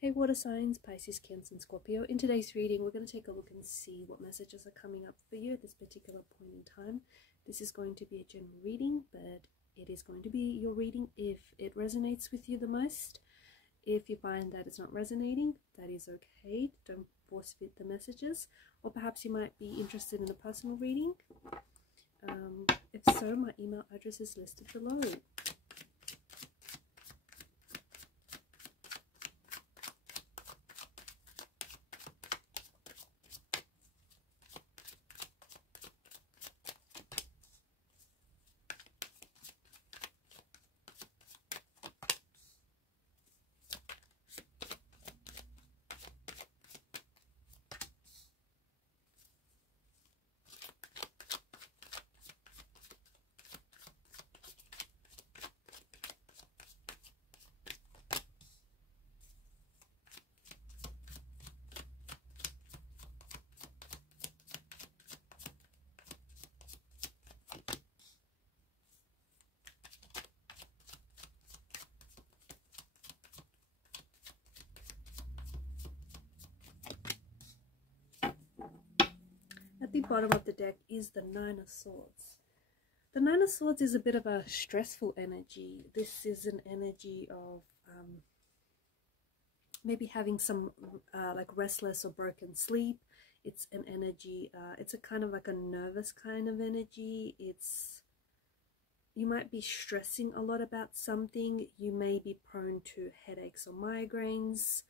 Hey water signs, Pisces, Cancer and Scorpio. In today's reading, we're going to take a look and see what messages are coming up for you at this particular point in time. This is going to be a general reading, but it is going to be your reading if it resonates with you the most. If you find that it's not resonating, that is okay. Don't force fit the messages. Or perhaps you might be interested in a personal reading. If so, my email address is listed below. At the bottom of the deck is the Nine of Swords. The Nine of Swords is a bit of a stressful energy. This is an energy of maybe having some like restless or broken sleep. It's an energy, it's a kind of like a nervous kind of energy. You might be stressing a lot about something. You may be prone to headaches or migraines.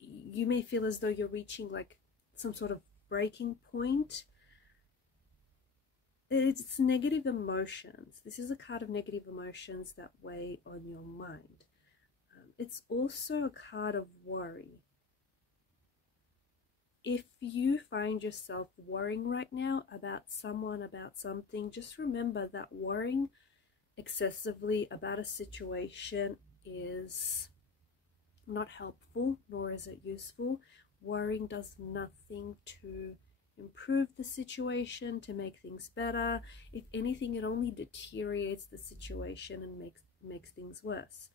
You may feel as though you're reaching like some sort of breaking point. It's negative emotions. This is a card of negative emotions that weigh on your mind. It's also a card of worry. If you find yourself worrying right now about someone, about something, just remember that worrying excessively about a situation is not helpful, nor is it useful. Worrying does nothing to improve the situation, to make things better. If anything, it only deteriorates the situation and makes things worse.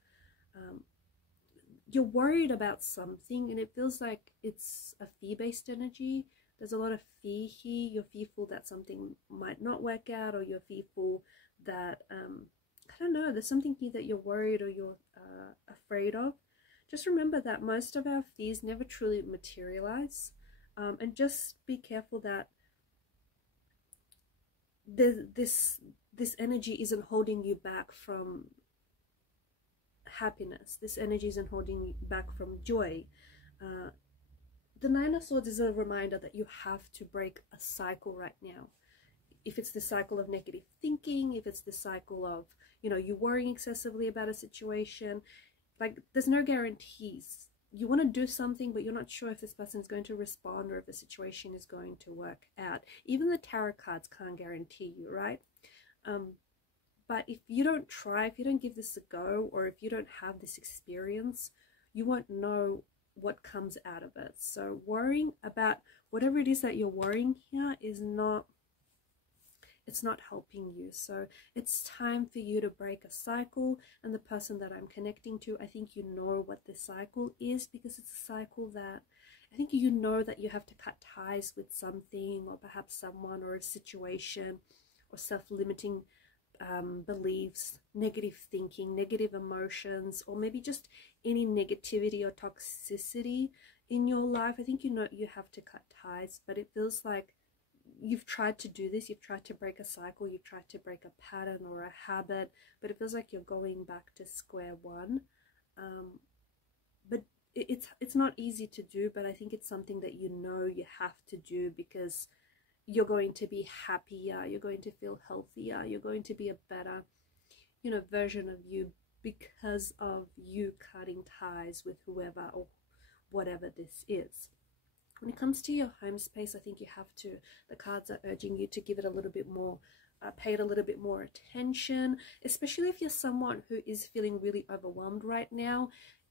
You're worried about something and it feels like it's a fear-based energy. There's a lot of fear here. You're fearful that something might not work out, or you're fearful that I don't know, there's something here that you're worried or you're afraid of. Just remember that most of our fears never truly materialize, and just be careful that this energy isn't holding you back from happiness. This energy isn't holding you back from joy. The Nine of Swords is a reminder that you have to break a cycle right now. If it's the cycle of negative thinking, if it's the cycle of, you worrying excessively about a situation, like there's no guarantees. You want to do something, but you're not sure if this person is going to respond or if the situation is going to work out. Even the tarot cards can't guarantee you, right? But if you don't try, if you don't give this a go, or if you don't have this experience, you won't know what comes out of it. So worrying about whatever it is that you're worrying here is not, it's not helping you. So it's time for you to break a cycle. And the person that I'm connecting to, I think you know what this cycle is, because it's a cycle that I think you know that you have to cut ties with something, or perhaps someone, or a situation, or self-limiting beliefs, negative thinking, negative emotions, or maybe just any negativity or toxicity in your life. I think you know you have to cut ties, but it feels like you've tried to do this, you've tried to break a cycle, you've tried to break a pattern or a habit, but it feels like you're going back to square one. But it's not easy to do, but I think it's something that you know you have to do, because you're going to be happier, you're going to feel healthier, you're going to be a better, version of you, because of you cutting ties with whoever or whatever this is. When it comes to your home space, I think you have to, the cards are urging you to give it a little bit more, pay it a little bit more attention, especially if you're someone who is feeling really overwhelmed right now.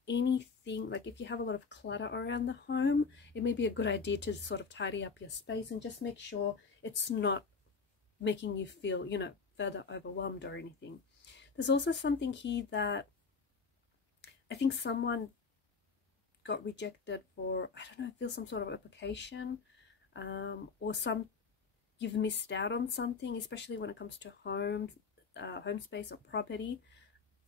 Anything, like if you have a lot of clutter around the home, it may be a good idea to sort of tidy up your space and just make sure it's not making you feel, further overwhelmed or anything. There's also something here that I think someone got rejected for, I don't know, I feel some sort of application, or you've missed out on something, especially when it comes to home space or property.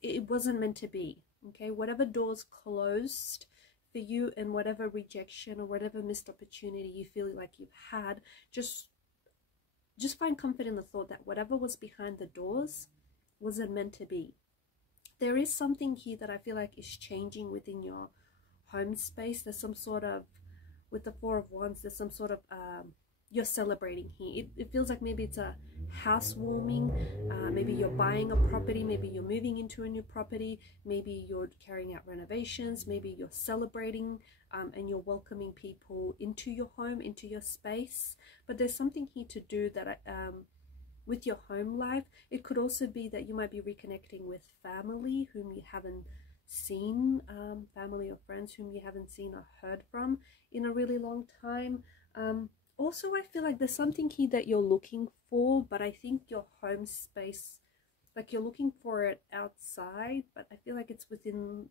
It wasn't meant to be. Okay, whatever doors closed for you, and whatever rejection or whatever missed opportunity you feel like you've had, just find comfort in the thought that whatever was behind the doors wasn't meant to be. There is something here that I feel like is changing within your home space. There's some sort of, with the Four of Wands, there's some sort of you're celebrating here. It feels like maybe it's a housewarming, maybe you're buying a property, maybe you're moving into a new property, maybe you're carrying out renovations, maybe you're celebrating, and you're welcoming people into your home, into your space. But there's something here to do that with your home life. It could also be that you might be reconnecting with family whom you haven't seen, family or friends whom you haven't seen or heard from in a really long time. Also, I feel like there's something here that you're looking for, but I think your home space, like you're looking for it outside, but I feel like it's within,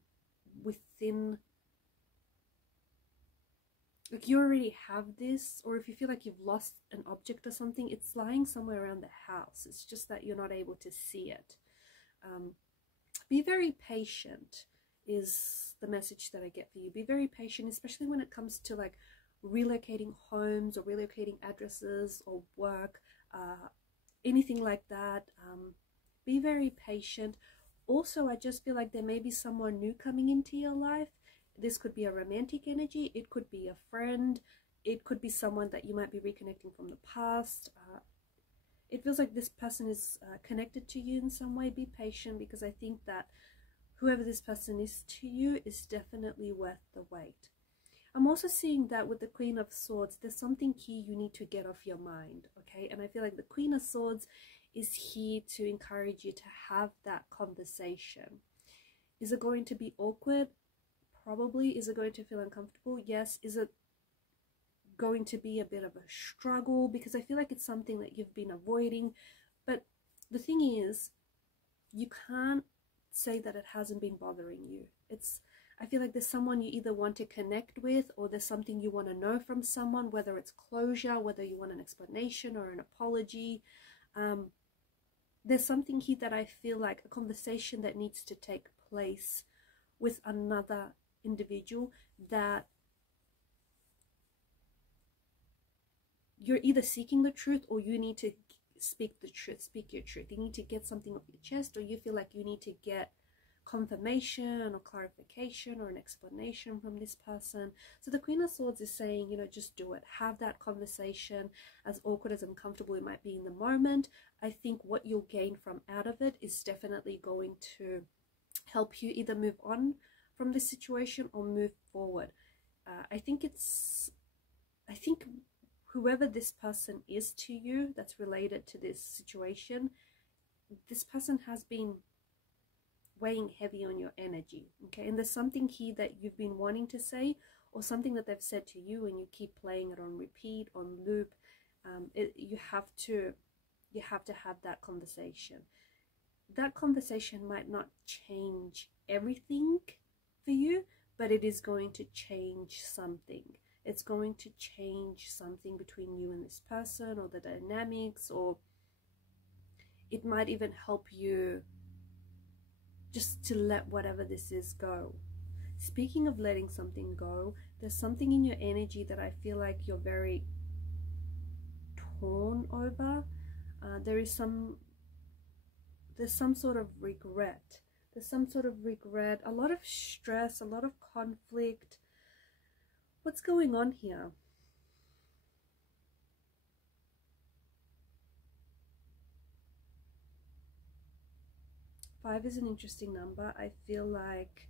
like you already have this. Or if you feel like you've lost an object or something, it's lying somewhere around the house. It's just that you're not able to see it. Be very patient is the message that I get for you. Be very patient, especially when it comes to like relocating homes or relocating addresses or work, anything like that. Be very patient. Also, I just feel like there may be someone new coming into your life. This could be a romantic energy, it could be a friend, it could be someone that you might be reconnecting from the past. It feels like this person is connected to you in some way. Be patient, because I think that whoever this person is to you is definitely worth the wait. I'm also seeing that with the Queen of Swords, there's something here you need to get off your mind, okay? And I feel like the Queen of Swords is here to encourage you to have that conversation. Is it going to be awkward? Probably. Is it going to feel uncomfortable? Yes. Is it going to be a bit of a struggle? Because I feel like it's something that you've been avoiding. But the thing is, you can't say that it hasn't been bothering you. I feel like there's someone you either want to connect with, or there's something you want to know from someone, whether it's closure, whether you want an explanation or an apology. There's something here that I feel like a conversation that needs to take place with another individual, that you're either seeking the truth, or you need to speak the truth, speak your truth. You need to get something off your chest, or you feel like you need to get confirmation or clarification or an explanation from this person. So the Queen of Swords is saying, you know, just do it. Have that conversation, as awkward, as uncomfortable it might be in the moment. I think what you'll gain from out of it is definitely going to help you either move on from this situation or move forward. I think whoever this person is to you that's related to this situation, this person has been weighing heavy on your energy, okay? And there's something here that you've been wanting to say, or something that they've said to you, and you keep playing it on repeat, on loop. You have to have that conversation. That conversation might not change everything for you, but it is going to change something. It's going to change something between you and this person, or the dynamics, or it might even help you just to let whatever this is go. Speaking of letting something go, there's something in your energy that I feel like you're very torn over. There's some sort of regret. There's some sort of regret, a lot of stress, a lot of conflict. What's going on here? Five is an interesting number. I feel like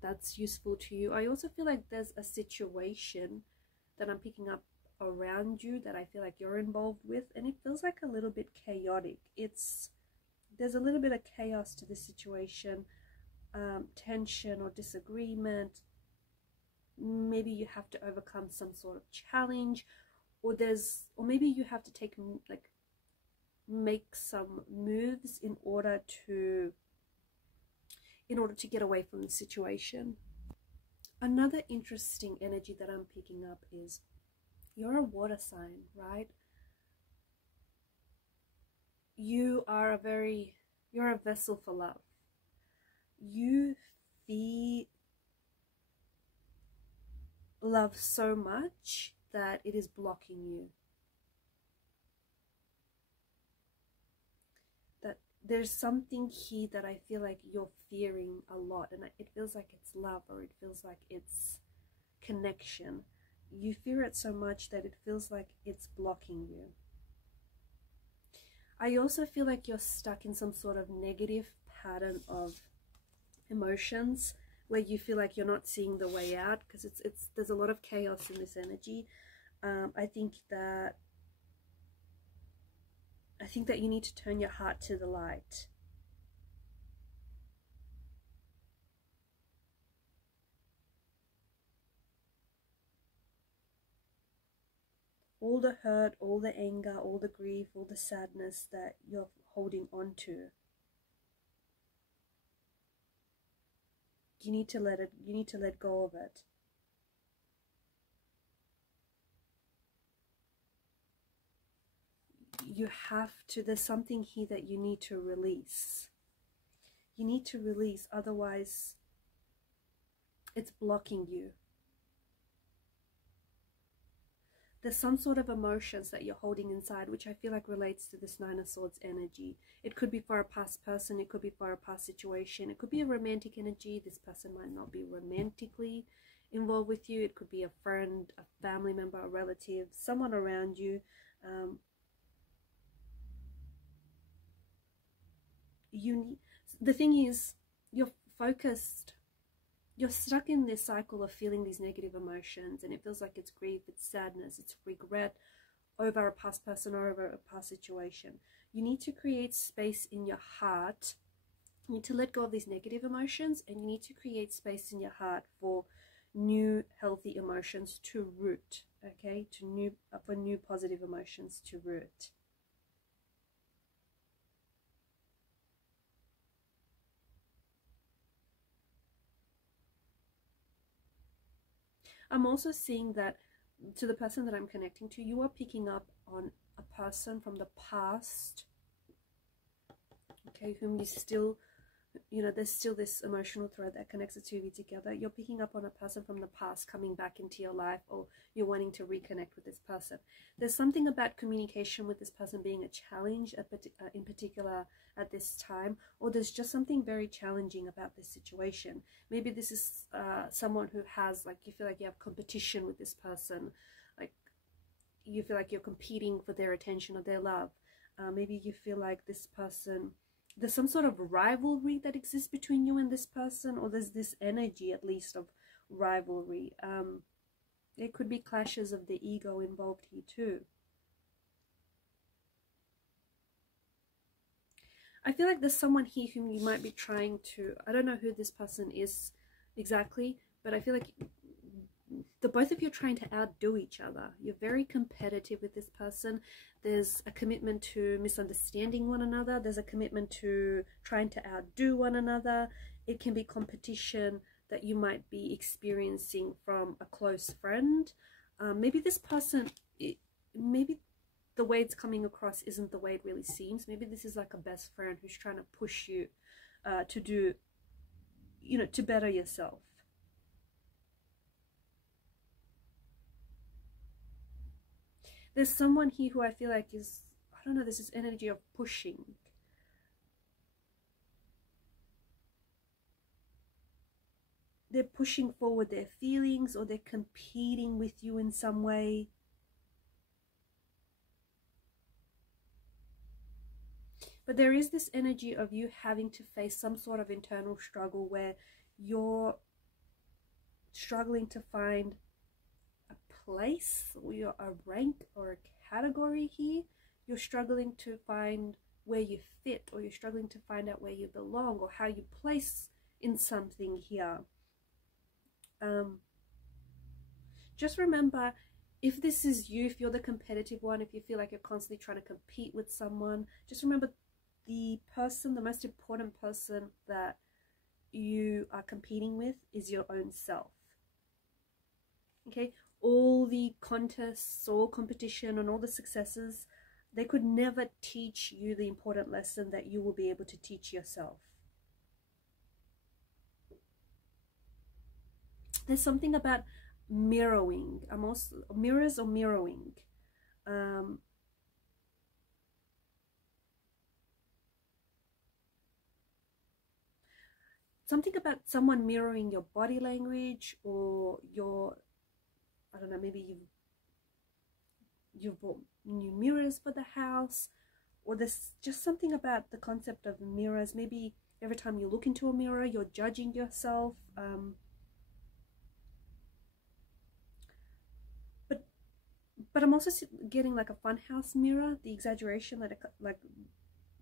that's useful to you. I also feel like there's a situation that I'm picking up around you that I feel like you're involved with, and it feels like a little bit chaotic. There's a little bit of chaos to this situation, tension or disagreement. Maybe you have to overcome some sort of challenge, or maybe you have to make some moves in order to in order to get away from the situation. Another interesting energy that I'm picking up is you're a water sign, right? You're a vessel for love. You feel love so much that it is blocking you. That there's something here that I feel like you're fearing a lot, and it feels like it's love, or it feels like it's connection. You fear it so much that it feels like it's blocking you. I also feel like you're stuck in some sort of negative pattern of emotions where you feel like you're not seeing the way out, because there's a lot of chaos in this energy. I think that you need to turn your heart to the light. All the hurt, all the anger, all the grief, all the sadness that you're holding on to, you need to let go of it. You have to, there's something here that you need to release. You need to release, otherwise it's blocking you. There's some sort of emotions that you're holding inside, which I feel like relates to this Nine of Swords energy. It could be for a past person, it could be for a past situation, it could be a romantic energy. This person might not be romantically involved with you. It could be a friend, a family member, a relative, someone around you. The thing is, you're focused. You're stuck in this cycle of feeling these negative emotions, and it feels like it's grief, it's sadness, it's regret over a past person or over a past situation. You need to create space in your heart. You need to let go of these negative emotions, and you need to create space in your heart for new healthy emotions to root, okay? For new positive emotions to root. I'm also seeing that to the person that I'm connecting to, you are picking up on a person from the past, okay, whom you still, there's still this emotional thread that connects the two of you together. You're picking up on a person from the past coming back into your life, or you're wanting to reconnect with this person. There's something about communication with this person being a challenge, in particular at this time, or there's just something very challenging about this situation. Maybe this is someone who has, like, you feel like you have competition with this person, like you feel like you're competing for their attention or their love. Maybe you feel like this person, there's some sort of rivalry that exists between you and this person, or there's this energy at least of rivalry. There could be clashes of the ego involved here too. I feel like there's someone here whom you might be trying to, I don't know who this person is exactly, but I feel like the both of you are trying to outdo each other. You're very competitive with this person. There's a commitment to misunderstanding one another. There's a commitment to trying to outdo one another. It can be competition that you might be experiencing from a close friend. Maybe this person, maybe the way it's coming across isn't the way it really seems. Maybe this is like a best friend who's trying to push you to do, to better yourself. There's someone here who I feel like is, I don't know, there's this energy of pushing. They're pushing forward their feelings, or they're competing with you in some way. But there is this energy of you having to face some sort of internal struggle where you're struggling to find a place, or a rank or a category here. You're struggling to find where you fit, or you're struggling to find out where you belong, or how you place in something here. Just remember, if this is you, if you're the competitive one, if you feel like you're constantly trying to compete with someone, just remember the most important person that you are competing with is your own self. Okay, all the contests, all competition, and all the successes, they could never teach you the important lesson that you will be able to teach yourself. There's something about mirroring, mirrors or mirroring. Something about someone mirroring your body language, or your, I don't know, maybe you've bought new mirrors for the house, or there's just something about the concept of mirrors. Maybe every time you look into a mirror, you're judging yourself. But I'm also getting like a funhouse mirror, the exaggeration, like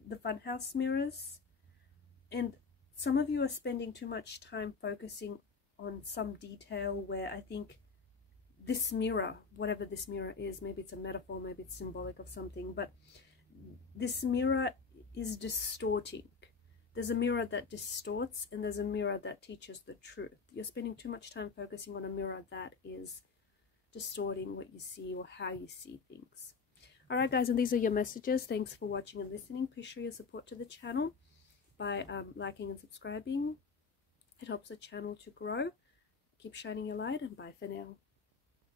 the funhouse mirrors. And some of you are spending too much time focusing on some detail where I think this mirror, whatever this mirror is, maybe it's a metaphor, maybe it's symbolic of something, but this mirror is distorting. There's a mirror that distorts, and there's a mirror that teaches the truth. You're spending too much time focusing on a mirror that is distorting what you see or how you see things. Alright guys, and these are your messages. Thanks for watching and listening. Please show your support to the channel by liking and subscribing. It helps the channel to grow. Keep shining your light, and bye for now.